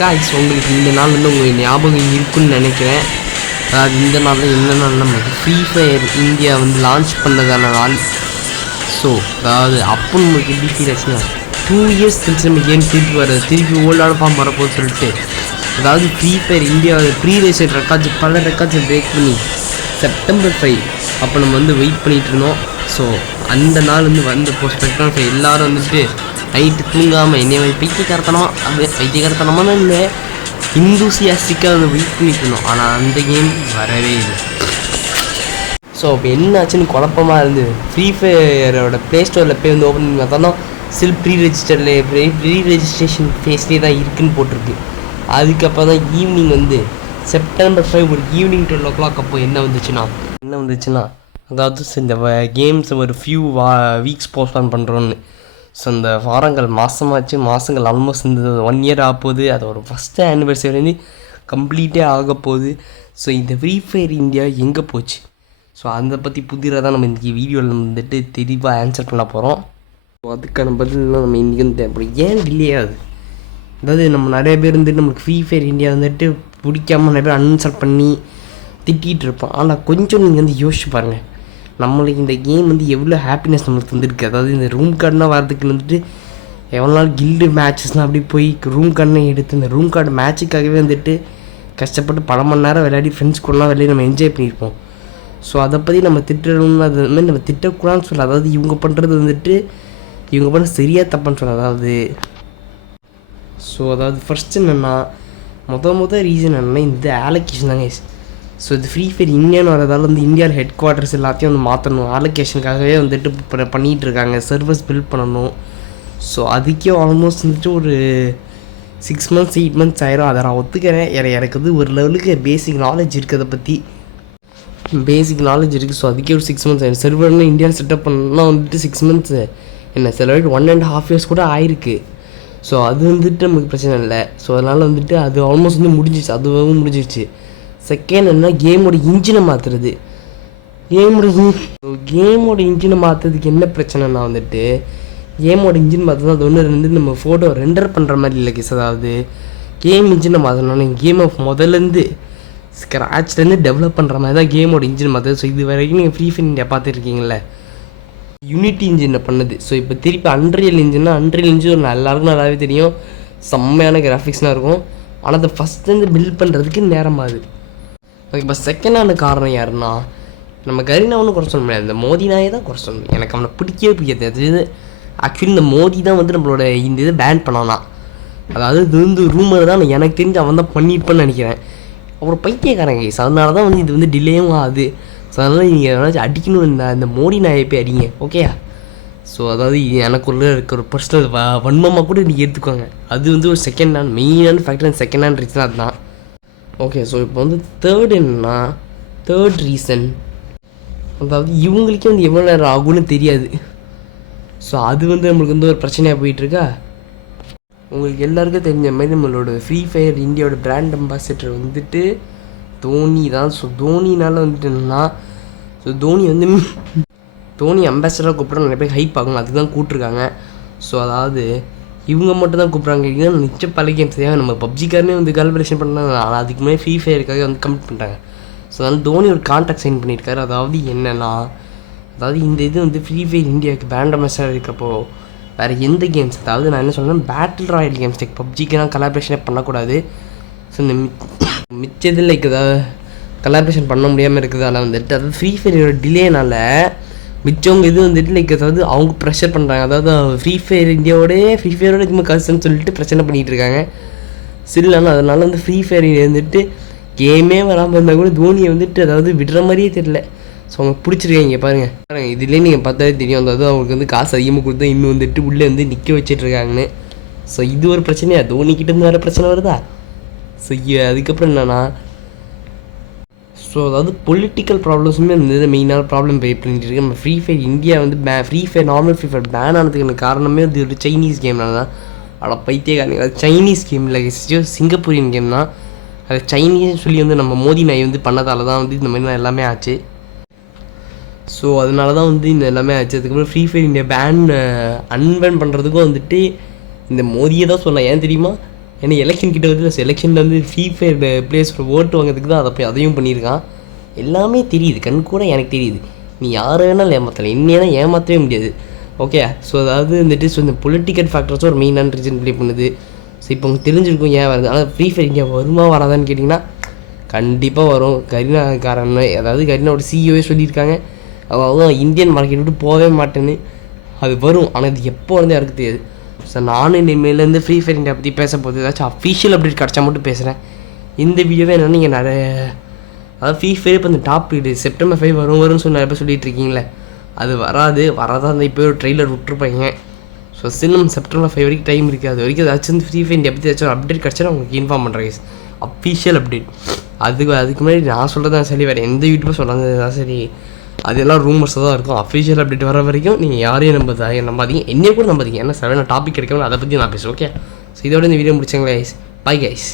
Guys உங்களுக்கு இந்த நாள் வந்து உங்களுக்கு ஞாபகம் இருக்குன்னு நினைக்கிறேன். அதாவது இந்த நாளில் என்ன நாள் நமக்கு ஃப்ரீ ஃபயர் இந்தியா வந்து லான்ச் பண்ணதான நாள். ஸோ அதாவது அப்போ நமக்கு எப்படி ஃபீல் ஆச்சுன்னா 2 இயர்ஸ் கழிச்சு நம்ம கேம் திருப்பி ஓல்டான ஃபார்ம் வரப்போன்னு சொல்லிட்டு அதாவது ஃப்ரீ ஃபயர் இந்தியாவில் ப்ரீ ரெஜிஸ்டர்ட் ரெக்கார்ட்ஸ் பல ரெக்கார்ட்ஸை பிரேக் பண்ணி September 5 அப்போ நம்ம வந்து வெயிட் பண்ணிகிட்டு இருந்தோம். ஸோ அந்த நாள் வந்து வந்தப்போ September 5 எல்லோரும் வந்துட்டு நைட்டு தூங்காமல் என்னை பைத்தியக்காரத்தனமான இல்லை இந்தூசியாஸ்டிக்காக அதை வெயிட் பண்ணிட்டு இருந்தோம். ஆனால் அந்த கேம் வரவே இல்லை. ஸோ அப்போ என்னாச்சுன்னு குழப்பமாக இருந்து ஃப்ரீ ஃபயரோட ப்ளே ஸ்டோரில் போய் வந்து ஓப்பன் பண்ணி பார்த்தோன்னா ஸ்டில் ப்ரீ ரெஜிஸ்ட்ரேஷன் ஃபேஸ்லேயே தான் இருக்குதுன்னு போட்டிருக்கு. அதுக்கப்புறம் தான் ஈவினிங் வந்து September 5 ஒரு ஈவினிங் 12 o'clock அப்போ என்ன வந்துச்சுன்னா அதாவது இந்த கேம்ஸை ஒரு ஃபியூ வீக்ஸ் போஸ்ட்பான் பண்ணுறோன்னு. ஸோ அந்த மாதங்கள் ஆல்மோஸ்ட் இந்த 1 year ஆகப்போகுது. அதோட ஃபஸ்ட்டு ஆனிவர்சரி வந்து கம்ப்ளீட்டே ஆக போகுது. ஸோ இந்த ஃப்ரீ ஃபயர் இந்தியா எங்கே போச்சு? ஸோ அதை பற்றி புதிராக தான் நம்ம இன்றைக்கி வீடியோவில் வந்துட்டு தெளிவாக ஆன்சர் பண்ண போகிறோம். ஸோ அதுக்கான பதிலாம் நம்ம இன்றைக்கி வந்து அப்படி ஏன் டிலே ஆகுது? அதாவது நம்ம நிறைய பேர் வந்துட்டு நம்மளுக்கு ஃப்ரீ ஃபயர் இந்தியா வந்துட்டு பிடிக்காமல் நிறைய பேர் அன்இன்ஸ்டால் பண்ணி திட்டிகிட்டு இருப்போம். ஆனால் கொஞ்சம் நீங்கள் வந்து யோசிச்சு பாருங்கள், நம்மளுக்கு இந்த கேம் வந்து எவ்வளோ ஹாப்பினஸ் நம்மளுக்கு வந்துருக்கு. அதாவது இந்த ரூம் கார்டுனால் வரதுக்கு வந்துட்டு எவ்வளோ நாள் கில்டு மேட்சஸ்னால் அப்படி போய் ரூம் கார்டுனே எடுத்து இந்த ரூம் கார்டு மேட்சுக்காகவே வந்துட்டு கஷ்டப்பட்டு பல மணி நேரம் விளையாடி ஃப்ரெண்ட்ஸ் கூடலாம் விளையாடி நம்ம என்ஜாய் பண்ணியிருப்போம். ஸோ அதை பற்றி நம்ம திட்டணும்னு அது மாதிரி நம்ம திட்டக்கூடாதுன்னு சொல்ல. அதாவது இவங்க பண்ணுறது வந்துட்டு இவங்க பண்ண சரியாக தப்புன்னு சொல்ல. அதாவது ஃபஸ்ட்டு என்னென்னா மொதல் ரீசன் என்னென்னா இந்த அலோகேஷன் தாங்க. ஸோ இது ஃப்ரீ ஃபயர் இந்தியான்னு வரதால் வந்து இந்தியாவில் ஹெட் குவார்ட்டர்ஸ் எல்லாத்தையும் வந்து மாற்றணும். அலோகேஷனுக்காகவே வந்துட்டு பண்ணிகிட்ருக்காங்க. சர்வர்ஸ் பில்ட் பண்ணணும். ஸோ அதுக்கே ஆல்மோஸ்ட் வந்துட்டு ஒரு 6 months 8 months ஆயிரும். அதை நான் ஒத்துக்கிறேன். எனக்கு வந்து ஒரு லெவலுக்கு பேசிக் நாலேஜ் இருக்குது. அதை பற்றி பேசிக் நாலேஜ் இருக்குது. ஸோ அதுக்கே ஒரு 6 months ஆயிடும். சர்வர்னு இந்தியாவில் செட்டப் பண்ணால் வந்துட்டு 6 months என்ன சில 1.5 years கூட ஆயிருக்கு. ஸோ அது வந்துட்டு நமக்கு பிரச்சனை இல்லை. ஸோ அதனால் வந்துட்டு அது ஆல்மோஸ்ட் வந்து முடிஞ்சிருச்சு. செகண்ட் என்ன, கேமோட இன்ஜினை மாற்றுறது. கேமோட இன்ஜினை மாற்றுறதுக்கு என்ன பிரச்சனைனா வந்துட்டு கேமோட இன்ஜின் மாற்றினா அது ஒன்று நம்ம ஃபோட்டோ ரெண்டர் பண்ணுற மாதிரி இல்லை கேஸ். அதாவது கேம் இன்ஜினை மாற்றணும்னா கேமை முதலேருந்து ஸ்க்ராட்ச்லேருந்து டெவலப் பண்ணுற மாதிரி தான் கேமோட இன்ஜின் மாற்றுது. ஸோ இது வரைக்கும் நீங்கள் ஃப்ரீ ஃபயர் இந்தியா பார்த்துருக்கீங்கள, யூனிட்டி இன்ஜினை பண்ணுது. ஸோ இப்போ திருப்பி அன்ரியல் இன்ஜின் எல்லாருக்கும் நல்லாவே தெரியும், செம்மையான கிராஃபிக்ஸ்லாம் இருக்கும். ஆனால் அதை ஃபஸ்ட்லேருந்து பில்ட் பண்ணுறதுக்கு நேரமாகுது. ஓகே, இப்போ செகண்டான காரணம் யாருன்னா நம்ம கரீனாவும் குறை சொல்ல முடியாது, இந்த மோதி நாயை தான் குறை சொல்லணும். எனக்கு அவனை பிடிக்காது. அது ஆக்சுவலி இந்த மோதி தான் வந்து நம்மளோட இந்த இதை பேன் பண்ணலாம். அதாவது இது வந்து ரூமர் தான், எனக்கு தெரிஞ்சு அவன் தான் பண்ணியிருப்பான்னு நினைக்கிறேன். அப்புறம் பைத்தியக்காரங்க கேஸ். அதனால தான் வந்து இது வந்து டிலேவும் ஆகுது. ஸோ அதனால் நீங்கள் எதனாச்சும் அடிக்கணும், இந்த மோடி நாயை போய் அடிங்க, ஓகேயா? ஸோ அதாவது எனக்குள்ளே இருக்க ஒரு பர்சனல் வன்மமாக கூட நீங்கள் எடுத்துக்கோங்க. அது வந்து ஒரு மெயினான ஃபேக்டர், செகண்ட் ரீசன் அதுதான். ஓகே, ஸோ இப்போ வந்து தேர்ட் ரீசன் அதாவது இவங்களுக்கே வந்து எவ்வளோ நேரம் ஆகும்னு தெரியாது. ஸோ அது வந்து நம்மளுக்கு வந்து ஒரு பிரச்சனையாக போயிட்டுருக்கா. உங்களுக்கு எல்லாருக்கும் தெரிஞ்ச மாதிரி நம்மளோட ஃப்ரீ ஃபயர் இந்தியாவோட பிராண்ட் அம்பாசிடர் வந்துட்டு தோனி தான். ஸோ தோனினால் வந்துட்டு என்னென்னா தோனி அம்பாசிடராக கூப்பிட்றோம், நிறைய பேர் ஹைப் ஆகும், அதுக்கு தான் கூப்பிட்ருக்காங்க. ஸோ அதாவது இவங்க மட்டும் தான் கூப்பிட்றாங்க. நிச்சயம் பல கேம்ஸ் தேவை. நம்ம பப்ஜிக்காரனே வந்து கால்குலேஷன் பண்ணாங்க, ஆனால் அதுக்கு முன்னாடி ஃப்ரீ ஃபயருக்காக வந்து கம்ப்ளீட் பண்ணிட்டாங்க. ஸோ அதனால் தோனி ஒரு கான்ட்ராக்ட் சைன் பண்ணியிருக்காரு. அதாவது என்னென்னா இந்த இது வந்து ஃப்ரீ ஃபயர் இந்தியாவுக்கு பிராண்ட் அம்பாசிடர் இருக்கப்போ வேறு எந்த கேம்ஸ், அதாவது நான் என்ன சொல்கிறேன், பேட்டில் ராயல் கேம்ஸ் லைக் பப்ஜிக்கெலாம் கலாபரேஷனே பண்ணக்கூடாது. ஸோ இந்த மிச்சது லைக் ஏதாவது கலாபரேஷன் பண்ண முடியாமல் இருக்குது. ஆனால் வந்துட்டு அதாவது ஃப்ரீ ஃபயரோட டிலேனால மிச்சவங்க இது வந்துட்டு லைக் அதாவது அவங்க ப்ரெஷர் பண்ணுறாங்க. அதாவது ஃப்ரீ ஃபயரோட இதுமாதிரி கஷ்டம்னு சொல்லிட்டு பிரச்சனை பண்ணிகிட்டு இருக்காங்க. சில்லானா அதனால வந்து ஃப்ரீ ஃபயர் வந்துட்டு கேமே வராமல் இருந்தால் கூட தோனியை வந்துட்டு அதாவது விடுற மாதிரியே தெரியல. ஸோ அவங்க பிடிச்சிருக்காங்க பாருங்கள். இதுலேயே நீங்கள் பார்த்தாலே தெரியும், அதாவது அவங்களுக்கு வந்து காசு அதிகமாக கொடுத்தா இன்னும் வந்துட்டு உள்ளே வந்து நிற்க வச்சிட்ருக்காங்கன்னு. ஸோ இது ஒரு பிரச்சனையா, தோனிக்கிட்டேருந்து வேறு பிரச்சனை வருதா? ஸோ அதுக்கப்புறம் என்னென்னா ஸோ அதாவது பொலிட்டிக்கல் ப்ராப்ளம்ஸுமே இருந்தது மெயினான ப்ராப்ளம் பே பண்ணிட்டு இருக்கு. நம்ம ஃப்ரீ ஃபயர் இந்தியா வந்து நார்மல் ஃப்ரீ ஃபயர் பேன் ஆனதுக்கு காரணமே அது ஒரு சைனீஸ் கேம்னால தான். ஆனால் பைத்தியக்காரங்க, அது சைனீஸ் கேம் இல்லை, சிங்கப்பூரியன் கேம் தான். அது சைனீஸ் சொல்லி வந்து நம்ம மோதி நாய் வந்து பண்ணதால தான் வந்து இந்த மாதிரிலாம் எல்லாமே ஆச்சு. ஸோ அதனால தான் வந்து இந்த எல்லாமே ஆச்சு. அதுக்கப்புறம் ஃப்ரீ ஃபயர் இந்தியா அன்பேன் பண்ணுறதுக்கும் வந்துட்டு இந்த மோதியை தான் சொன்னேன். ஏன் தெரியுமா, ஏன்னா எலெக்ஷன் கிட்ட வந்து எலெக்ஷனில் வந்து ஃப்ரீ ஃபயர் பிளேஸ் ஓட்டு வாங்கிறதுக்கு தான் அதையும் பண்ணியிருக்கான். எல்லாமே தெரியுது, கண் கூட எனக்கு தெரியுது. நீ யாரை வேணாலும் ஏமாற்றலாம், என்னையெல்லாம் ஏமாற்றவே முடியாது. ஓகே, ஸோ அதாவது வந்துட்டு ஸோ இந்த பொலிட்டிக்கல் ஃபேக்டர்ஸும் ஒரு மெயினான ரீசன் ப்ளே பண்ணுது. ஸோ இப்போ உங்களுக்கு தெரிஞ்சிருக்கும் ஏன் வருது. ஆனால் ஃப்ரீ ஃபயர் இந்தியா வருமா வராதான்னு கேட்டிங்கன்னா கண்டிப்பாக வரும். கரீனாக்காரன், அதாவது கரீனாவோட சிஇஓவே சொல்லியிருக்காங்க அதாவது இந்தியன் மார்க்கெட் விட்டு போகவே மாட்டேன்னு. அது வரும், ஆனால் அது எப்போ வந்து யாருக்கு தெரியாது. ஸோ நானும் இனிமேலேருந்து ஃப்ரீ ஃபயர் இந்தியா பற்றி பேச போது ஏதாச்சும் அஃபீஷியல் அப்டேட் கிடச்சா மட்டும் பேசுகிறேன். இந்த வீடியோவே என்னென்னா நீங்கள் நிறைய அதாவது ஃப்ரீ ஃபயர் இப்போ இந்த டாப் செப்டம்பர் 5 வரும்னு சொல்லி நிறைய பேர் சொல்லிட்டு இருக்கீங்களே, அது வராதான் அந்த இப்போ ஒரு ட்ரெய்லர் விட்டுருப்பாங்க. ஸோ இன்னும் செப்டம்பர் 5 வரைக்கும் டைம் இருக்குது. அது வரைக்கும் ஏதாச்சும் வந்து ஃப்ரீ ஃபயர் இந்தியா பற்றி ஏதாச்சும் அப்டேட் கிடச்சா உங்களுக்கு இன்ஃபார்ம் பண்ணுறேன், அஃபீஷியல் அப்டேட். அதுக்கு முன்னாடி நான் சொல்கிறது தான் சரி, வேறு எந்த யூடியூபர் சொல்கிறது தான் சரி, அதெல்லாம் ரூமர்ஸாக தான் இருக்கும். அஃபீஷியல் அப்டேட் வர வரைக்கும் நீங்கள் யாரையும் நம்பாதீங்க, என்னையே கூட நம்பாதீங்க. ஏன்னா சரியான டாபிக் கிடைக்கும், அதை பற்றி நான் பேசுவேன். ஓகே, ஸோ இதோட இந்த வீடியோ முடிச்சாங்களே, பை கைஸ்.